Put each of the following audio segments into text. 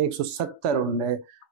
170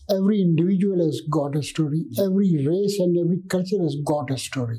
every individual has got a story, every race and every culture has got a story.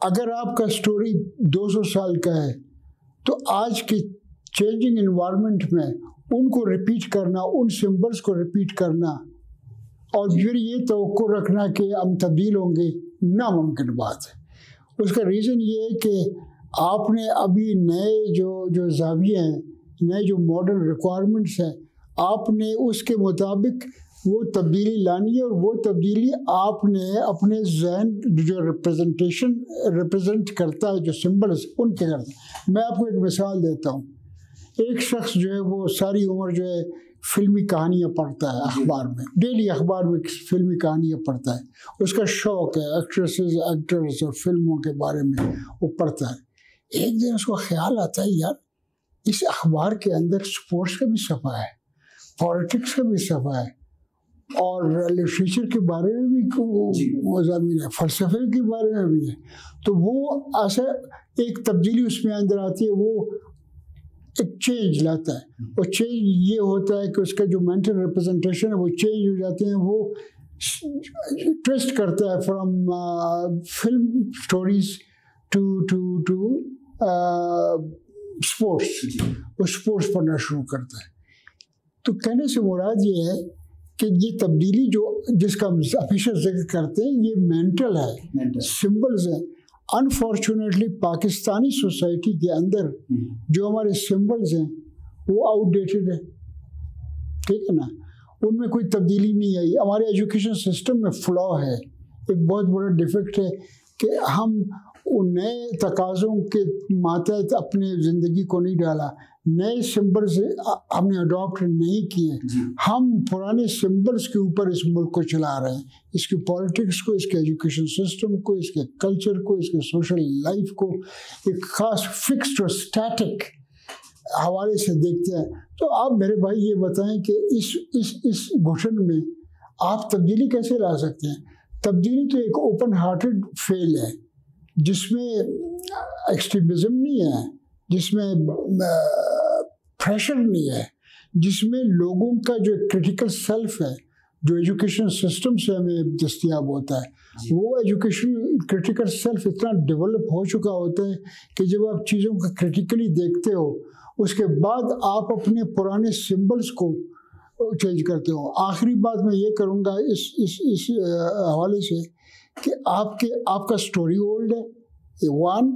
اگر آپ کا story 200 سال کا ہے تو آج کے چینجنگ انوائرمنٹ میں ان کو ریپیٹ کرنا، ان سمبلس کو ریپیٹ کرنا اور پھر یہ توقع رکھنا کہ ہم تبدیل ہوں گے، ناممکن بات ہے۔ اس کا ریزن یہ ہے کہ آپ نے ابھی نئے جو زاویے ہیں، نئے جو ماڈرن ریکوائرمنٹس ہیں، آپ نے اس کے مطابق وہ تبدیلی لانی ہے، اور وہ تبدیلی آپ نے اپنے ذہن جو ریپرزنٹ کرتا ہے، جو سمبلز ان کے کرتا ہے۔ میں آپ کو ایک مثال دیتا ہوں۔ ایک شخص جو ہے وہ ساری عمر جو ہے فلمی کہانیاں پڑھتا ہے اخبار میں، ڈیلی اخبار میں فلمی کہانیاں پڑھتا ہے، اس کا شوق ہے ایکٹریسز، ایکٹرز اور فلموں کے بارے میں وہ پڑھتا ہے۔ ایک دن اس کو خیال آتا ہے، یار اس اخبار کے اندر سپورٹس کا بھی صفحہ ہے، پالیٹکس کا بھی صفحہ ہے، اور لٹریچر کے بارے میں بھی مضامین ہے، فلسفے کے بارے میں بھی ہے۔ تو وہ ایسا ایک تبدیلی اس میں اندر آتی ہے، وہ ایک چینج لاتا ہے، اور چینج یہ ہوتا ہے کہ اس کا جو مینٹل ریپرزنٹیشن ہے وہ چینج ہو جاتے ہیں، وہ ٹویسٹ کرتا ہے from film stories to sports, وہ اسپورٹس پڑھنا شروع کرتا ہے۔ تو کہنے سے مراد یہ ہے کہ یہ تبدیلی جس کا ہم ہمیشہ ذکر کرتے ہیں، یہ مینٹل ہے، سمبلز ہیں۔ انفارچونیٹلی پاکستانی سوسائٹی کے اندر جو ہمارے سمبلز ہیں وہ آؤٹ ڈیٹڈ ہے، ٹھیک ہے نا، ان میں کوئی تبدیلی نہیں آئی۔ ہمارے ایجوکیشن سسٹم میں فلا ہے، ایک بہت بڑا ڈیفیکٹ ہے کہ ہم ان نئے تقاضوں کے ماتحت اپنے زندگی کو نہیں ڈالا، نئے سمبلز ہم نے اڈاپٹ نہیں کیے، ہم پرانے سمبلز کے اوپر اس ملک کو چلا رہے ہیں، اس کی پالیٹکس کو، اس کے ایجوکیشن سسٹم کو، اس کے کلچر کو، اس کے سوشل لائف کو ایک خاص فکسڈ اور اسٹیٹک حوالے سے دیکھتے ہیں۔ تو آپ میرے بھائی یہ بتائیں کہ اس گھٹن میں آپ تبدیلی کیسے لا سکتے ہیں؟ تبدیلی تو ایک اوپن ہارٹڈ فیل ہے، جس میں ایکسٹریمزم نہیں ہے، جس میں پریشر نہیں ہے، جس میں لوگوں کا جو کریٹیکل سیلف ہے، جو ایجوکیشن سسٹم سے ہمیں دستیاب ہوتا ہے، وہ ایجوکیشن کریٹیکل سیلف اتنا ڈیولپ ہو چکا ہوتا ہے کہ جب آپ چیزوں کو کریٹیکلی دیکھتے ہو، اس کے بعد آپ اپنے پرانے سمبلز کو چینج کرتے ہو۔ آخری بات میں یہ کروں گا اس حوالے سے کہ آپ کا سٹوری اولڈ ہے، 1،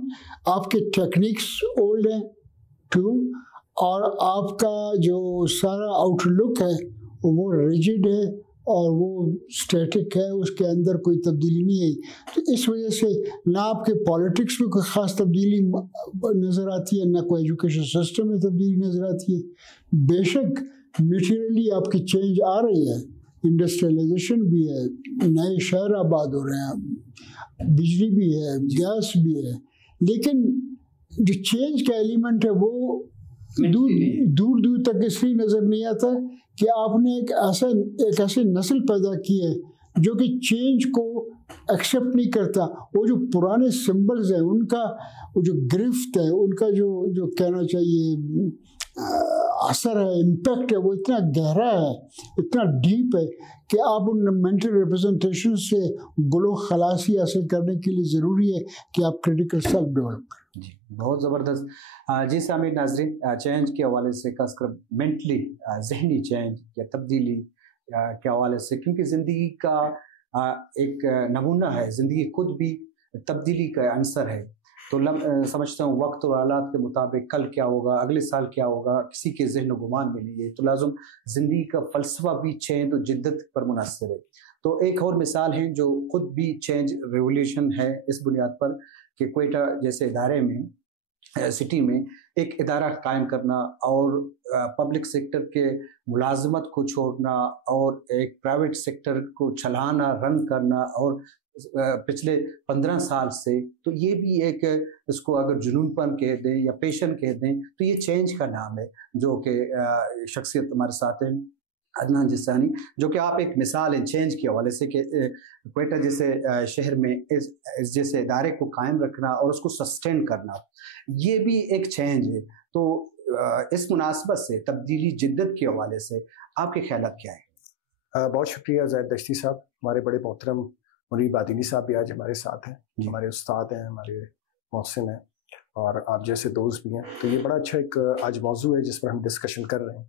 آپ کے ٹیکنیکس اولڈ ہیں، 2، اور آپ کا جو سارا آؤٹ لک ہے وہ ریجڈ ہے اور وہ اسٹیٹک ہے، اس کے اندر کوئی تبدیلی نہیں آئی۔ تو اس وجہ سے نہ آپ کے پالیٹکس میں کوئی خاص تبدیلی نظر آتی ہے، نہ کوئی ایجوکیشن سسٹم میں تبدیلی نظر آتی ہے۔ بے شک میٹیریلی آپ کی چینج آ رہی ہے، انڈسٹریلائزیشن بھی ہے، نئے شہر آباد ہو رہے ہیں، بجلی بھی ہے، گیس بھی ہے، لیکن جو چینج کا ایلیمنٹ ہے وہ دور تک اس لیے نظر نہیں آتا کہ آپ نے ایک ایسی نسل پیدا کی ہے جو کہ چینج کو ایکسیپٹ نہیں کرتا۔ وہ جو پرانے سمبلز ہیں، ان کا وہ جو گرفت ہے، ان کا جو کہنا چاہیے اثر ہے، امپیکٹ ہے، وہ اتنا گہرا ہے، اتنا ڈیپ ہے کہ آپ ان مینٹل ریپرزنٹیشن سے گلو خلاصی حاصل کرنے کے لیے ضروری ہے کہ آپ کریٹیکل سیلف ڈیولپ کریں۔ جی بہت زبردست۔ جی سامعین ناظرین، چینج کے حوالے سے خاص کر مینٹلی ذہنی چینج یا تبدیلی کے حوالے سے، کیونکہ زندگی کا ایک نمونہ ہے، زندگی خود بھی تبدیلی کا عنصر ہے۔ تو سمجھتا ہوں وقت اور حالات کے مطابق کل کیا ہوگا، اگلے سال کیا ہوگا، کسی کے ذہن و گمان میں نہیں ہے۔ تو لازم زندگی کا فلسفہ بھی چینج اور جدت پر منحصر ہے۔ تو ایک اور مثال ہے جو خود بھی چینج ریولیوشن ہے، اس بنیاد پر کہ کوئٹہ جیسے ادارے میں، سٹی میں ایک ادارہ قائم کرنا اور پبلک سیکٹر کے ملازمت کو چھوڑنا اور ایک پرائیویٹ سیکٹر کو چلانا، رن کرنا، اور پچھلے 15 سال سے، تو یہ بھی ایک، اس کو اگر جنون پن کہہ دیں یا پیشن کہہ دیں تو یہ چینج کا نام ہے، جو کہ شخصیت ہمارے ساتھ ہیں عدنان جسانی، جو کہ آپ ایک مثال ہے چینج کے حوالے سے کہ کوئٹہ جیسے شہر میں اس جیسے ادارے کو قائم رکھنا اور اس کو سسٹین کرنا، یہ بھی ایک چینج ہے۔ تو اس مناسبت سے تبدیلی جدت کے حوالے سے آپ کے خیالات کیا ہیں؟ بہت شکریہ زید دشتی صاحب، ہمارے بڑے محترم منیر باطینی صاحب بھی آج ہمارے ساتھ ہیں، ہمارے استاد ہیں، ہمارے محسن ہیں، اور آپ جیسے دوست بھی ہیں. تو یہ بڑا اچھا ایک آج موضوع ہے جس پر ہم ڈسکشن کر رہے ہیں.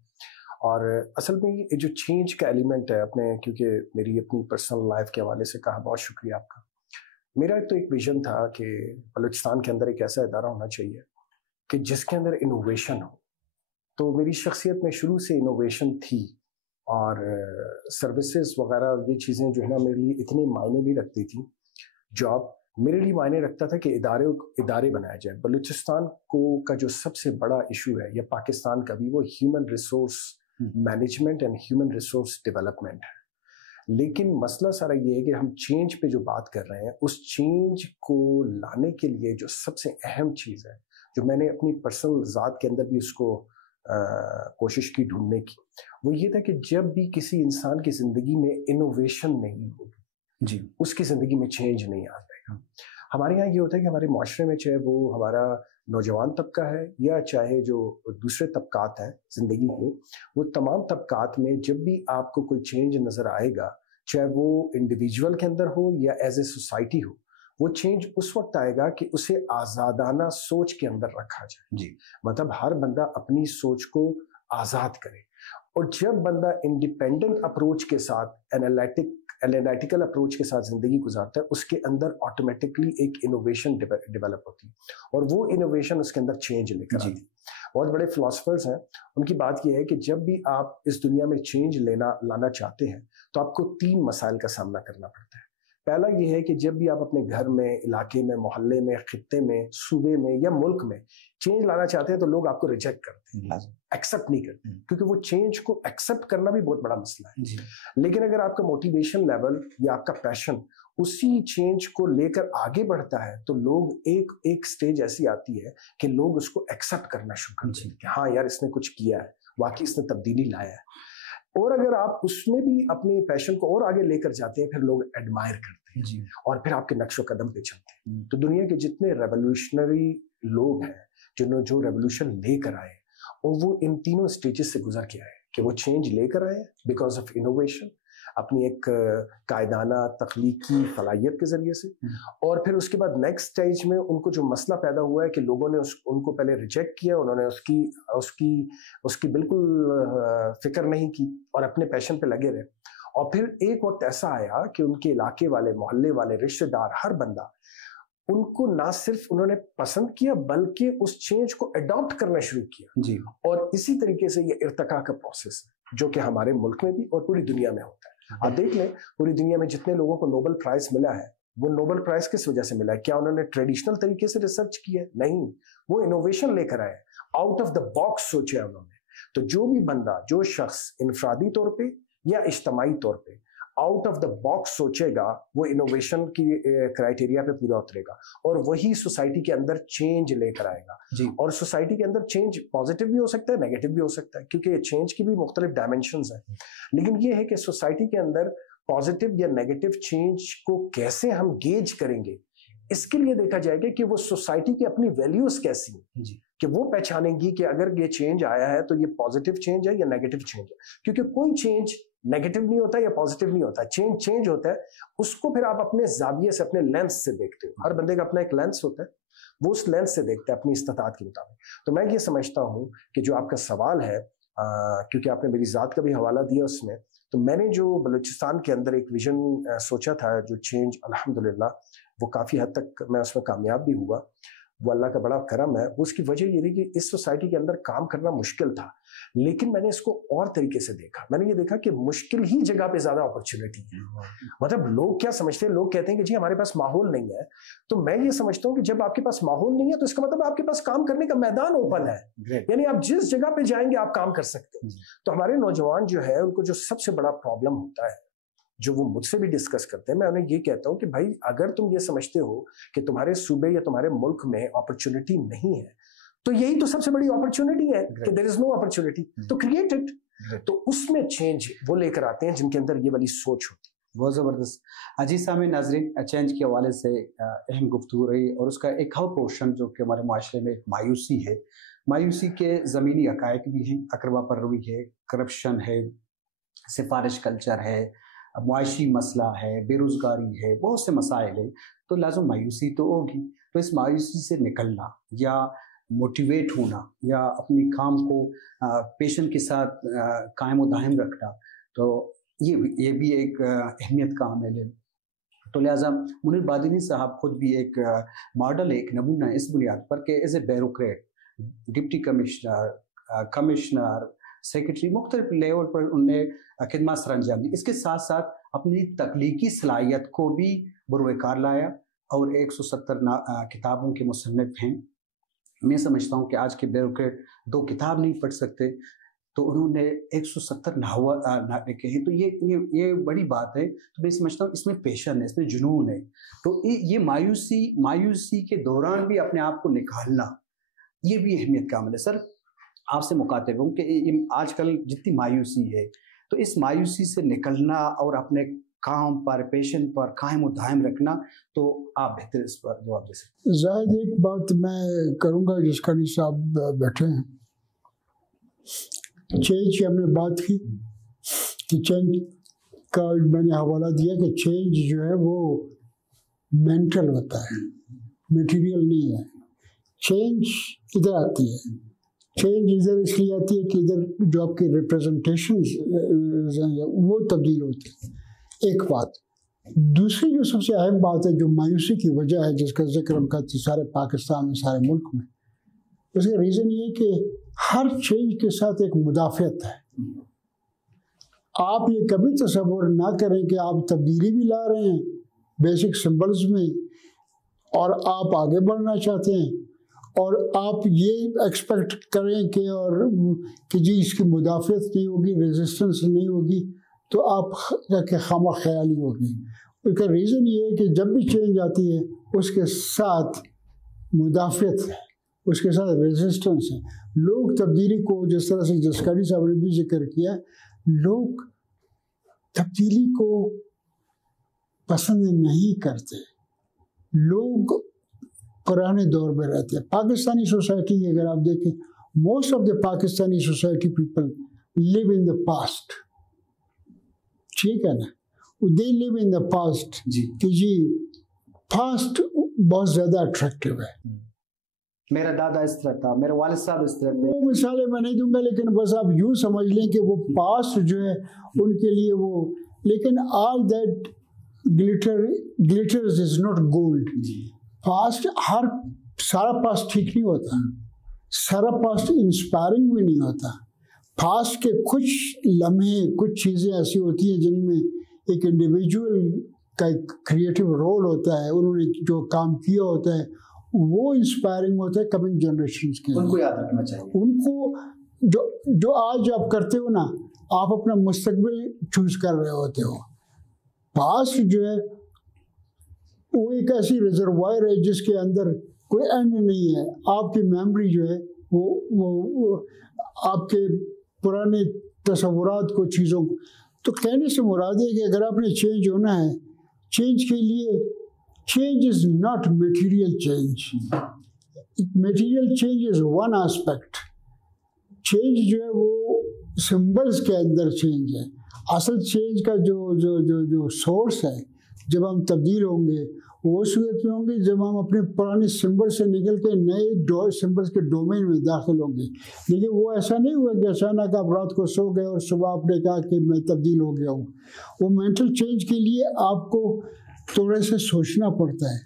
اور اصل میں یہ جو چینج کا ایلیمنٹ ہے اپنے، کیونکہ میری اپنی پرسنل لائف کے حوالے سے کہا، بہت شکریہ آپ کا. میرا تو ایک ویژن تھا کہ بلوچستان کے اندر ایک ایسا ادارہ ہونا چاہیے کہ جس کے اندر انوویشن ہو. تو میری شخصیت میں شروع سے انوویشن تھی، اور سروسز وغیرہ اور یہ چیزیں جو ہے نا میرے لیے اتنے معنی نہیں رکھتی تھیں. جاب میرے لیے معنی رکھتا تھا کہ ادارے بنائے جائیں. بلوچستان کا جو سب سے بڑا ایشو ہے یا پاکستان کا بھی، وہ human resource management and human resource development ہے. لیکن مسئلہ سارا یہ ہے کہ ہم چینج پہ جو بات کر رہے ہیں، اس چینج کو لانے کے لیے جو سب سے اہم چیز ہے، جو میں نے اپنی پرسنل ذات کے اندر بھی اس کو کوشش کی ڈھونڈنے کی، وہ یہ تھا کہ جب بھی کسی انسان کی زندگی میں انوویشن نہیں ہوگی، جی، اس کی زندگی میں چینج نہیں آ جائے گا. ہمارے یہاں یہ ہوتا ہے کہ ہمارے معاشرے میں، چاہے وہ ہمارا نوجوان طبقہ ہے یا چاہے جو دوسرے طبقات ہیں زندگی میں، وہ تمام طبقات میں جب بھی آپ کو کوئی چینج نظر آئے گا، چاہے وہ انڈیویجول کے اندر ہو یا ایز اے سوسائٹی ہو، وہ چینج اس وقت آئے گا کہ اسے آزادانہ سوچ کے اندر رکھا جائے. جی، مطلب ہر بندہ اپنی سوچ کو آزاد کرے. اور جب بندہ انڈیپینڈنٹ اپروچ کے ساتھ، انالائٹیکل اپروچ کے ساتھ زندگی گزارتا ہے، اس کے اندر آٹومیٹکلی ایک انوویشن ڈیولپ ہوتی ہے، اور وہ انوویشن اس کے اندر چینج لے کر آتی ہے. بہت بڑے فلاسفرز ہیں، ان کی بات یہ ہے کہ جب بھی آپ اس دنیا میں چینج لانا چاہتے ہیں تو آپ کو 3 مسائل کا سامنا کرنا پڑتا ہے. پہلا یہ ہے کہ جب بھی آپ اپنے گھر میں، علاقے میں، محلے میں، خطے میں، صوبے میں یا ملک میں چینج لانا چاہتے ہیں تو لوگ آپ کو ریجیکٹ کرتے ہیں، ایکسیپٹ نہیں کرتے، کیونکہ وہ چینج کو ایکسیپٹ کرنا بھی بہت بڑا مسئلہ ہے. لیکن اگر آپ کا موٹیویشن لیول یا آپ کا پیشن اسی چینج کو لے کر آگے بڑھتا ہے تو لوگ ایک سٹیج ایسی آتی ہے کہ لوگ اس کو ایکسیپٹ کرنا شروع کرتے ہیں کہ ہاں یار، اس نے کچھ کیا ہے، واقعی اس نے تبدیلی لایا ہے. اور اگر آپ اس میں بھی اپنے پیشن کو اور آگے لے کر جاتے ہیں، پھر لوگ ایڈمائر کرتے ہیں، اور پھر آپ کے نقش و قدم پہ چلتے ہیں. تو دنیا کے جتنے ریولوشنری لوگ ہیں جو ریولوشن لے کر آئے، اور وہ ان تینوں سٹیجز سے گزر کے آئے کہ وہ چینج لے کر آئے بیکاز آف انوویشن، اپنی ایک قائدانہ تخلیقی صلاحیت کے ذریعے سے. اور پھر اس کے بعد نیکسٹ سٹیج میں ان کو جو مسئلہ پیدا ہوا ہے کہ لوگوں نے ان کو پہلے ریجیکٹ کیا، انہوں نے اس کی بالکل فکر نہیں کی اور اپنے پیشن پہ لگے رہے. اور پھر ایک وقت ایسا آیا کہ ان کے علاقے والے، محلے والے، رشتہ دار، ہر بندہ ان کو نہ صرف انہوں نے پسند کیا بلکہ اس چینج کو اڈاپٹ کرنا شروع کیا. جی، اور اسی طریقے سے یہ ارتقاء کا پروسیس ہے جو کہ ہمارے ملک میں بھی اور پوری دنیا میں ہوتا ہے. آپ دیکھ لیں پوری دنیا میں جتنے لوگوں کو نوبل پرائز ملا ہے، وہ نوبل پرائز کس وجہ سے ملا ہے؟ کیا انہوں نے ٹریڈیشنل طریقے سے ریسرچ کی ہے؟ نہیں، وہ انوویشن لے کر آئے، آؤٹ آف دا باکس سوچا انہوں نے. تو جو بھی بندہ، جو شخص انفرادی طور پہ یا اجتماعی طور پہ آؤٹ آف دا باکس سوچے گا، وہ انوویشن کی کرائٹیریا پہ پورا اترے گا، اور وہی سوسائٹی کے اندر چینج لے کر آئے گا. جی، اور سوسائٹی کے اندر چینج پازیٹیو بھی ہو سکتا ہے، نیگیٹو بھی ہو سکتا ہے، کیونکہ چینج کی بھی مختلف ڈائمینشنز ہیں. لیکن یہ ہے کہ سوسائٹی کے اندر پازیٹیو یا نیگیٹو چینج کو کیسے ہم گیج کریں گے، اس کے لیے دیکھا جائے گا کہ وہ سوسائٹی کی اپنی ویلیوز کیسی ہیں. جی، کہ وہ پہچانیں گی کہ اگر یہ چینج آیا ہے تو یہ پازیٹیو چینج ہے یا نیگیٹو چینج ہے. کیونکہ کوئی چینج نیگیٹو نہیں ہوتا یا پازیٹیو نہیں ہوتا، چینج ہوتا ہے. اس کو پھر آپ اپنے زاویے سے، اپنے لینس سے دیکھتے ہو. ہر بندے کا اپنا ایک لینس ہوتا ہے، وہ اس لینس سے دیکھتا ہے اپنی استطاعت کے مطابق. تو میں یہ سمجھتا ہوں کہ جو آپ کا سوال ہے، کیونکہ آپ نے میری ذات کا بھی حوالہ دیا اس میں، تو میں نے جو بلوچستان کے اندر ایک ویژن سوچا تھا، جو چینج الحمدللہ وہ کافی حد تک میں اس میں کامیاب بھی ہوا، وہ اللہ کا بڑا کرم ہے. اس کی وجہ یہ تھی کہ اس سوسائٹی کے اندر کام کرنا مشکل تھا، لیکن میں نے اس کو اور طریقے سے دیکھا. میں نے یہ دیکھا کہ مشکل ہی جگہ پہ زیادہ اپرچونٹی ہے. مطلب لوگ کیا سمجھتے ہیں، لوگ کہتے ہیں کہ جی ہمارے پاس ماحول نہیں ہے. تو میں یہ سمجھتا ہوں کہ جب آپ کے پاس ماحول نہیں ہے تو اس کا مطلب آپ کے پاس کام کرنے کا میدان اوپن ہے، یعنی آپ جس جگہ پہ جائیں گے آپ کام کر سکتے ہیں. تو ہمارے نوجوان جو ہے، ان کو جو سب سے بڑا پرابلم ہوتا ہے، جو وہ مجھ سے بھی ڈسکس کرتے ہیں، میں انہیں یہ کہتا ہوں کہ بھائی اگر تم یہ سمجھتے ہو کہ تمہارے صوبے یا تمہارے ملک میں اپرچونٹی نہیں ہے، تو یہی تو سب سے بڑی اپرچونٹی ہے کہ دیر از نو اپرچونٹی، تو کریٹ اٹ. تو اس میں چینج وہ لے کر آتے ہیں جن کے اندر یہ والی سوچ ہوتی ہے. بہت زبردست. عزیز سامعین، ناظرین، چینج کے حوالے سے اہم گفتگو رہی، اور اس کا ایک اور پورشن جو کہ ہمارے معاشرے میں ایک مایوسی ہے، مایوسی کے زمینی حقائق بھی ہیں، اقربا پروی ہے، کرپشن ہے، سفارش کلچر ہے، معاشی مسئلہ ہے، بے روزگاری ہے، بہت سے مسائل ہیں، تو لازم مایوسی تو ہوگی. تو اس مایوسی سے نکلنا یا موٹیویٹ ہونا یا اپنی کام کو پیشن کے ساتھ قائم و دائم رکھنا، تو یہ بھی ایک اہمیت کا عامل ہے. تو لہٰذا منیر بادینی صاحب خود بھی ایک ماڈل ہے، ایک نمونہ ہے اس بنیاد پر کہ as a bureaucrat, deputy commissioner, secretary, مختلف لیول پر انہوں نے خدمات سر انجام دی. اس کے ساتھ ساتھ اپنی تخلیقی صلاحیت کو بھی بروئے کار لایا اور 170 کتابوں کے مصنف ہیں. میں سمجھتا ہوں کہ آج کے بیوروکریٹ 2 کتاب نہیں پڑھ سکتے، تو انہوں نے 170 لکھے ہیں. تو یہ بڑی بات ہے. تو میں سمجھتا ہوں اس میں پیشن ہے، اس میں جنون ہے. تو یہ مایوسی کے دوران بھی اپنے آپ کو نکالنا، یہ بھی اہمیت کا عمل ہے. سر آپ سے مخاطب ہوں کہ آج کل جتنی مایوسی ہے، تو اس مایوسی سے نکلنا اور اپنے کام پر، پیشن پر قائم و دائم رکھنا، تو آپ بہتر اس پر جواب دے سکتے ہیں. زاہد ایک بات میں کروں گا، جس کا نہیں صاحب بیٹھے ہیں، چینج کی ہم نے بات کی کہ چینج کا میں نے حوالہ دیا کہ چینج جو ہے وہ مینٹل ہوتا ہے، میٹیریل نہیں ہے. چینج ادھر آتی ہے، چینج ادھر اس لیے آتی ہے کہ ادھر جو آپ کی ریپریزنٹیشنز وہ تبدیل ہوتی ہے. ایک بات. دوسری جو سب سے اہم بات ہے، جو مایوسی کی وجہ ہے، جس کا ذکر ہم کرتے سارے پاکستان میں، سارے ملک میں، اس کا ریزن یہ ہے کہ ہر چینج کے ساتھ ایک مدافعت ہے. آپ یہ کبھی تصور نہ کریں کہ آپ تبدیلی بھی لا رہے ہیں بیسک سمبلز میں، اور آپ آگے بڑھنا چاہتے ہیں، اور آپ یہ ایکسپیکٹ کریں کہ جی اس کی مدافعت نہیں ہوگی، ریزسٹنس نہیں ہوگی، تو آپ کے خامہ خیالی ہوگی. اس کا ریزن یہ ہے کہ جب بھی چینج آتی ہے اس کے ساتھ مدافعت ہے، اس کے ساتھ ریزسٹنس ہے. لوگ تبدیلی کو، جس طرح سے جسکاری صاحب نے بھی ذکر کیا، لوگ تبدیلی کو پسند نہیں کرتے. لوگ پرانے دور میں رہتے ہیں. پاکستانی سوسائٹی کی اگر آپ دیکھیں، most of the Pakistani society people live in the past. ٹھیک ہے نا، دے لیو ان دا پاسٹ کہ جی پاسٹ بہت زیادہ اٹریکٹیو ہے. میرا دادا اس طرح تھا، میرے والد صاحب اس طرح تھے. وہ مثالیں میں نہیں دوں گا، لیکن بس آپ یوں سمجھ لیں کہ وہ پاسٹ جو ہے ان کے لیے وہ، لیکن all that glitters is not gold. Past سارا پاسٹ ٹھیک نہیں ہوتا، سارا پاسٹ انسپائرنگ بھی نہیں ہوتا. پاسٹ کے کچھ لمحے، کچھ چیزیں ایسی ہوتی ہیں جن میں ایک انڈیویجول کا ایک کریٹیو رول ہوتا ہے، انہوں نے جو کام کیا ہوتا ہے وہ انسپائرنگ ہوتا ہے کمنگ جنریشنز کے. ان کو یاد رکھنا چاہیے. ان کو جو آج آپ کرتے ہو نا، آپ اپنا مستقبل چوز کر رہے ہوتے ہو. پاسٹ جو ہے وہ ایک ایسی ریزروائر ہے جس کے اندر کوئی اینڈ نہیں ہے. آپ کی میموری جو ہے وہ آپ کے پرانے تصورات کو، چیزوں کو. تو کہنے سے مراد ہے کہ اگر آپ نے چینج ہونا ہے، چینج کے لیے change is not material change. Material change is one aspect. Change جو ہے وہ سمبلز کے اندر چینج ہے. اصل چینج کا جو سورس ہے، جب ہم تبدیل ہوں گے وہ صورت میں ہوں گے جب ہم اپنے پرانے سمبل سے نکل کے نئے سمبلز کے ڈومین میں داخل ہوں گے. لیکن وہ ایسا نہیں ہوا کہ اچانک آپ رات کو سو گئے اور صبح آپ نے کہا کہ میں تبدیل ہو گیا ہوں. وہ مینٹل چینج کے لیے آپ کو تھوڑے سے سوچنا پڑتا ہے،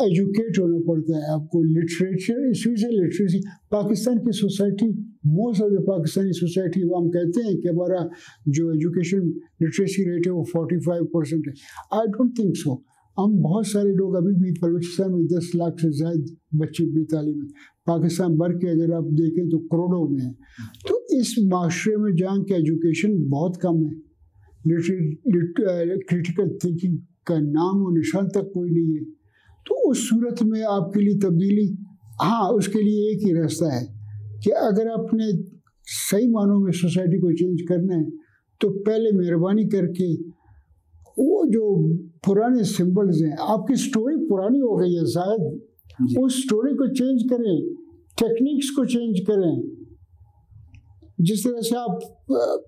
ایجوکیٹ ہونا پڑتا ہے. آپ کو لٹریچر ایشوز ہے، لٹریسی. پاکستان کی society, most of the Pakistani society, ہم کہتے ہیں کہ ہمارا جو ایجوکیشن لٹریسی ریٹ ہے وہ 45% ہے. I don't think so. ہم بہت سارے لوگ ابھی بھی بلوچستان میں 10 لاکھ سے زائد بچے بے تعلیم ہیں. پاکستان بھر کے اگر آپ دیکھیں تو کروڑوں میں ہیں. تو اس معاشرے میں جہاں کی ایجوکیشن بہت کم ہے، کریٹیکل تھنکنگ کا نام و نشان تک کوئی نہیں ہے، تو اس صورت میں آپ کے لیے تبدیلی، ہاں اس کے لیے ایک ہی راستہ ہے کہ اگر آپ نے صحیح معنوں میں سوسائٹی کو چینج کرنا ہے تو پہلے مہربانی کر کے وہ جو پرانے سمبلز ہیں، آپ کی سٹوری پرانی ہو گئی ہے شاید، اس سٹوری کو چینج کریں، ٹیکنیکس کو چینج کریں. جس طرح سے آپ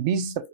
20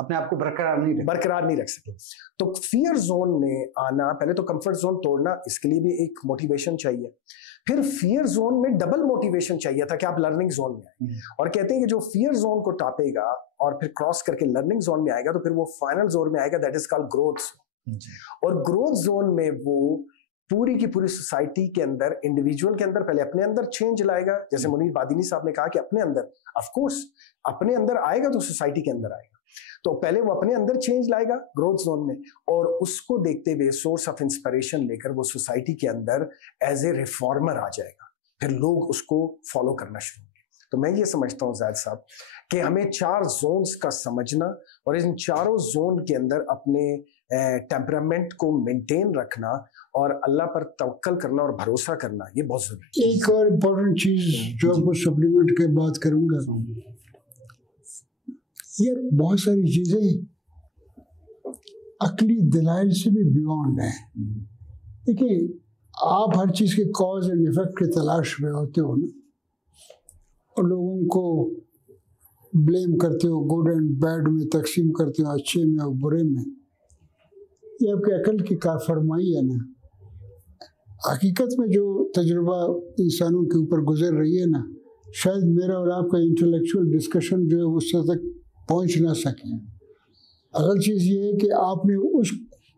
اپنے آپ کو برقرار نہیں رکھ سکے. تو فیئر زون میں آنا، پہلے تو کمفرٹ زون توڑنا، اس کے لیے بھی ایک موٹیویشن چاہیے. پھر فیئر زون میں ڈبل موٹیویشن چاہیے تھا کہ آپ لرننگ زون میں آئیں. اور کہتے ہیں کہ جو فیئر زون کو ٹاپے گا اور پھر کراس کر کے لرننگ زون میں آئے گا تو پھر وہ فائنل زون میں آئے گا، دیٹ از کالڈ گروتھ. اور گروتھ زون میں وہ پوری کی پوری سوسائٹی کے اندر، انڈیویجول کے اندر پہلے اپنے اندر چینج لائے گا، جیسے منیر بادینی صاحب نے کہا کہ اپنے اندر، آف کورس اپنے اندر آئے گا تو سوسائٹی کے اندر آئے گا. تو پہلے وہ اپنے اندر چینج لائے گا گروتھ زون میں، اور اس کو دیکھتے ہوئے سورس آف انسپریشن لے کر وہ سوسائٹی کے اندر ایز اے ریفارمر آ جائے گا. پھر لوگ اس کو فالو کرنا شروع کریں. تو میں یہ سمجھتا ہوں زاہد صاحب کہ ہمیں 4 زونز کا سمجھنا اور ان چاروں زون کے اندر اپنے ٹیمپرامنٹ کو مینٹین رکھنا اور اللہ پر توکل کرنا اور بھروسہ کرنا، یہ بہت ضروری ہے. ایک اور امپورٹنٹ چیز جو آپ کو سپلیمنٹ کے بات کروں گا، یہ بہت ساری چیزیں عقلی دلائل سے بھی بیونڈ ہیں. دیکھیے، آپ ہر چیز کے کاز اینڈ ایفیکٹ کی تلاش میں ہوتے ہو نا، اور لوگوں کو بلیم کرتے ہو، گڈ اینڈ بیڈ میں تقسیم کرتے ہو، اچھے میں اور برے میں. یہ آپ کے عقل کی کار فرمائی ہے نا. حقیقت میں جو تجربہ انسانوں کے اوپر گزر رہی ہے نا، شاید میرا اور آپ کا انٹلیکچوئل ڈسکشن جو ہے اس تک پہنچ نہ سکے. اصل چیز یہ ہے کہ آپ نے اس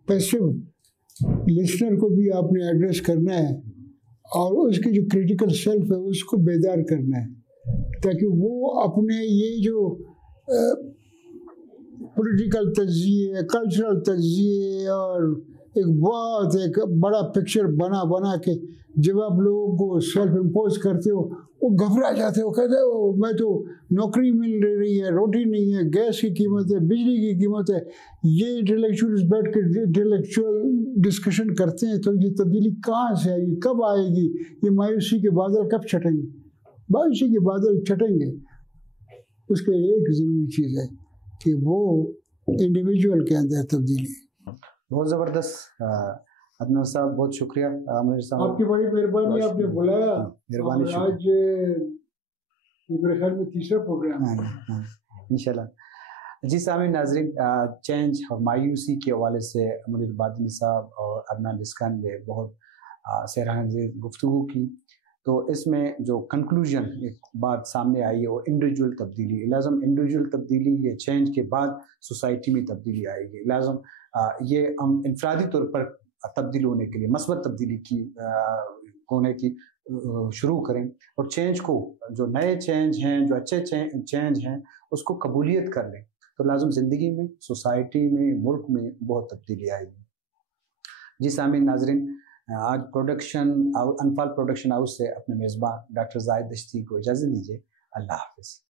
پیسو لسنر کو بھی آپ نے ایڈریس کرنا ہے اور اس کی جو کریٹیکل سیلف ہے اس کو بیدار کرنا ہے، تاکہ وہ اپنے یہ جو پولیٹیکل تجزیے، کلچرل تجزیے اور ایک بڑا پکچر بنا کے جب آپ لوگوں کو سیلف امپوز کرتے ہو، وہ گھبرا جاتے ہو، کہتے ہو میں تو نوکری مل رہی ہے، روٹی نہیں ہے، گیس کی قیمت ہے، بجلی کی قیمت ہے. یہ انٹلیکچوئلز بیٹھ کے انٹلیکچوئل ڈسکشن کرتے ہیں تو یہ تبدیلی کہاں سے آئے گی، کب آئے گی؟ یہ مایوسی کے بادل کب چھٹیں گے؟ مایوسی کے بادل چھٹیں گے. اس کے ایک ضروری چیز ہے کہ وہ انڈیویجول کے اندر تبدیلی. بہت زبردست عدنان صاحب، بہت شکریہ. آپ کی بڑی مہربانی، آپ نے بلایا. مہربانی. آج میرے خیال میں تیسرا پروگرام ہے انشاءاللہ. جی سامعین ناظرین، چینج اور مایوسی کے حوالے سے منیر بادینی صاحب اور عدنان لسکان نے بہت سیرانگیز گفتگو کی. تو اس میں جو کنکلوژن ایک بات سامنے آئی ہے وہ انڈیویجول تبدیلی. لازم انڈیویجول تبدیلی، یہ چینج کے بعد سوسائٹی میں تبدیلی آئے گی. لازم یہ ہم انفرادی طور پر تبدیل ہونے کے لیے، مثبت تبدیلی کی ہونے کی شروع کریں، اور چینج کو، جو نئے چینج ہیں، جو اچھے چینج ہیں، اس کو قبولیت کر لیں. تو لازم زندگی میں، سوسائٹی میں، ملک میں بہت تبدیلی آئے گی. جی سامعین ناظرین، آج انفال پروڈکشن ہاؤس سے اپنے میزبان ڈاکٹر زاہد دشتی کو اجازت دیجیے. اللہ حافظ.